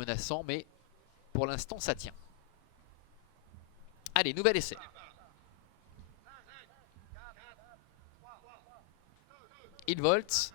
menaçant, mais pour l'instant ça tient. Allez, nouvel essai. Il volte.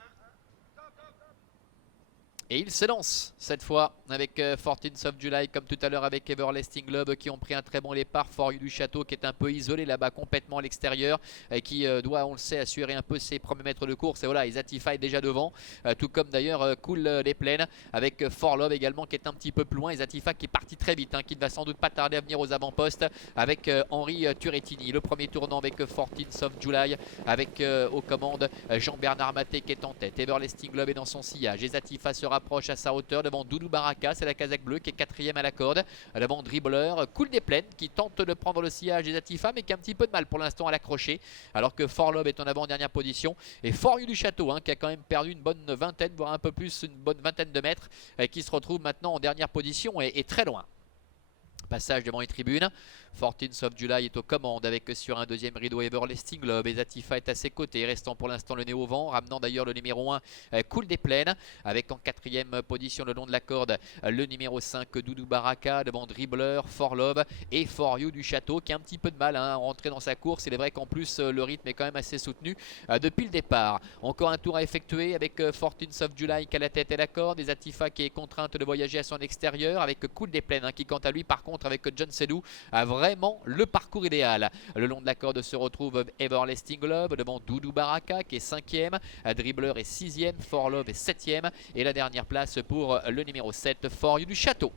Et il se lance cette fois avec Fortunes of July, comme tout à l'heure avec Everlasting Love, qui ont pris un très bon départ. For You du Château qui est un peu isolé là-bas complètement à l'extérieur, et qui doit, on le sait, assurer un peu ses premiers mètres de course. Et voilà, Ezatifa est déjà devant, tout comme d'ailleurs Cool des Plaines, avec For Love également qui est un petit peu plus loin. Ezatifa qui est parti très vite, qui ne va sans doute pas tarder à venir aux avant-postes avec Henri Turettini. Le premier tournant avec Fortunes of July, avec aux commandes Jean-Bernard Maté qui est en tête. Everlasting Love est dans son sillage. Ezatifa sera approche à sa hauteur devant Doudou Baraka, c'est la casaque bleue qui est quatrième à la corde, devant Dribbler, Cool des Plaines qui tente de prendre le sillage des Atifa mais qui a un petit peu de mal pour l'instant à l'accrocher, alors que For Love est en avant en dernière position, et For You du Château qui a quand même perdu une bonne vingtaine, voire un peu plus, une bonne vingtaine de mètres, qui se retrouve maintenant en dernière position et très loin. Passage devant les tribunes. Fortunes of July est aux commandes avec sur un deuxième rideau Everlasting Love. Ezatifa est à ses côtés, restant pour l'instant le nez au vent, ramenant d'ailleurs le numéro 1 Cool des Plaines, avec en quatrième position le long de la corde le numéro 5 Doudou Baraka, devant Dribbler, For Love et For You du Château qui a un petit peu de mal à rentrer dans sa course. Il est vrai qu'en plus le rythme est quand même assez soutenu depuis le départ. Encore un tour à effectuer avec Fortunes of July qui a la tête et la corde, Ezatifa qui est contrainte de voyager à son extérieur avec Cool des Plaines qui quant à lui par contre avec John Sedou a vraiment le parcours idéal. Le long de la corde se retrouve Everlasting Love devant Doudou Baraka qui est 5ème, Dribbler est 6ème, For Love est 7ème et la dernière place pour le numéro 7 For You du Château.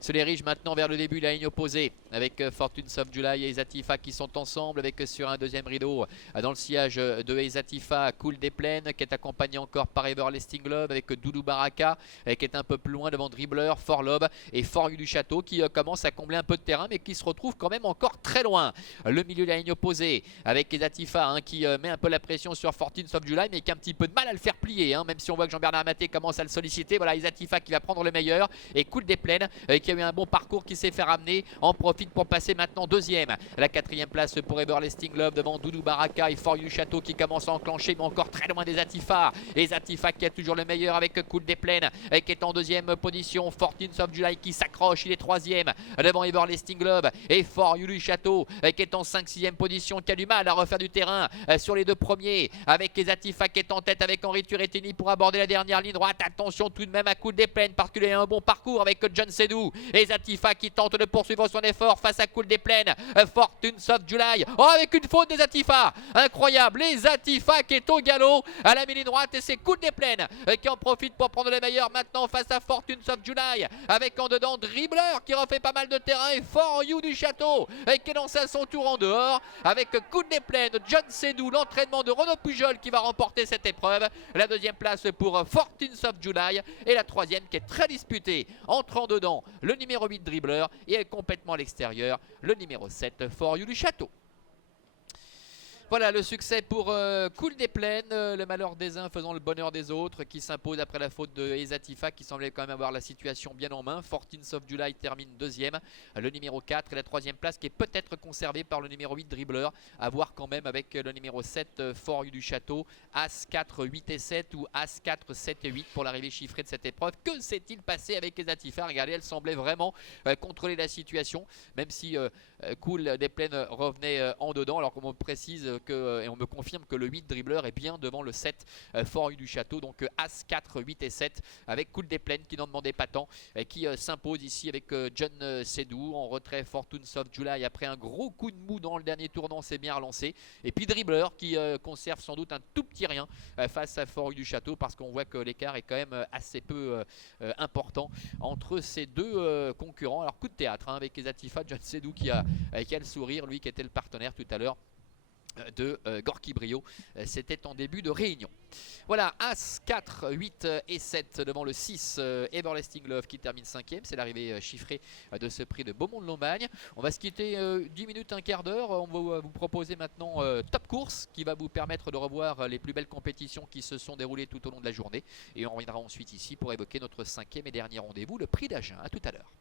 Se dirige maintenant vers le début de la ligne opposée avec Fortunes of July et Ezatifa qui sont ensemble, avec sur un deuxième rideau dans le sillage de Ezatifa Cool des Plaines qui est accompagné encore par Everlasting Love avec Doudou Baraka qui est un peu plus loin devant Dribbler, For Love et For You du Château qui commence à combler un peu de terrain mais qui se retrouve quand même encore très loin. Le milieu de la ligne opposée avec Ezatifa qui met un peu la pression sur Fortunes of July mais qui a un petit peu de mal à le faire plier, même si on voit que Jean-Bernard Maté commence à le solliciter. Voilà, Ezatifa qui va prendre le meilleur et Cool des Plaines qui a eu un bon parcours, qui s'est fait ramener, en profite pour passer maintenant deuxième. La quatrième place pour Everlasting Love devant Doudou Baraka et For You Château qui commence à enclencher mais encore très loin des Ezatifa. Et Ezatifa qui a toujours le meilleur avec Cool des Plaines qui est en deuxième position. Fortunes of July qui s'accroche, il est troisième devant Everlasting Love et For You Château qui est en 5-6e position, qui a du mal à refaire du terrain sur les deux premiers, avec Ezatifa qui est en tête avec Henri Turettini pour aborder la dernière ligne droite. Attention tout de même à Cool des Plaines parce qu'il a un bon parcours avec John Sedou. Ezatifa qui tente de poursuivre son effort face à Cool des Plaines. Fortunes of July. Oh, avec une faute d'Ezatifa. Incroyable. Ezatifa qui est au galop à la ligne droite et c'est Cool des Plaines qui en profite pour prendre les meilleurs maintenant face à Fortunes of July. Avec en dedans Dribbler qui refait pas mal de terrain et For You du Château qui est lancé à son tour en dehors. Avec Cool des Plaines, John Sedou, l'entraînement de Renaud Pujol qui va remporter cette épreuve. La deuxième place pour Fortunes of July et la troisième qui est très disputée. Entrant dedans le numéro 8 Dribbler et complètement à l'extérieur le numéro 7 For You du Château. Voilà le succès pour Cool des Plaines, le malheur des uns faisant le bonheur des autres, qui s'impose après la faute de Ezatifa qui semblait quand même avoir la situation bien en main. Fortunes of July termine deuxième, le numéro 4 et la troisième place qui est peut-être conservée par le numéro 8 Dribbler, à voir quand même avec le numéro 7 For You du Château, As 4, 8 et 7 ou As 4, 7 et 8 pour l'arrivée chiffrée de cette épreuve. Que s'est-il passé avec Ezatifa? Regardez, elle semblait vraiment contrôler la situation, même si Cool des Plaines revenait en dedans, alors qu'on me précise et on me confirme que le 8 Dribbler est bien devant le 7 For You du Château, donc As 4, 8 et 7 avec Cool des Plaines qui n'en demandait pas tant, qui s'impose ici avec John Sedou. En retrait Fortunes of July après un gros coup de mou dans le dernier tournant, c'est bien relancé, et puis Dribbler qui conserve sans doute un tout petit rien face à For You du Château, parce qu'on voit que l'écart est quand même assez peu important entre ces deux concurrents. Alors coup de théâtre avec Ezatifa, John Sedou qui a le sourire, lui qui était le partenaire tout à l'heure de Gorky Brio. C'était en début de réunion. Voilà, As 4, 8 et 7 devant le 6 Everlasting Love qui termine 5ème. C'est l'arrivée chiffrée de ce prix de Beaumont-de-Lomagne. On va se quitter 10 minutes, un quart d'heure. On va vous proposer maintenant Top Course qui va vous permettre de revoir les plus belles compétitions qui se sont déroulées tout au long de la journée. Et on reviendra ensuite ici pour évoquer notre 5e et dernier rendez-vous, le prix d'Agen. A tout à l'heure.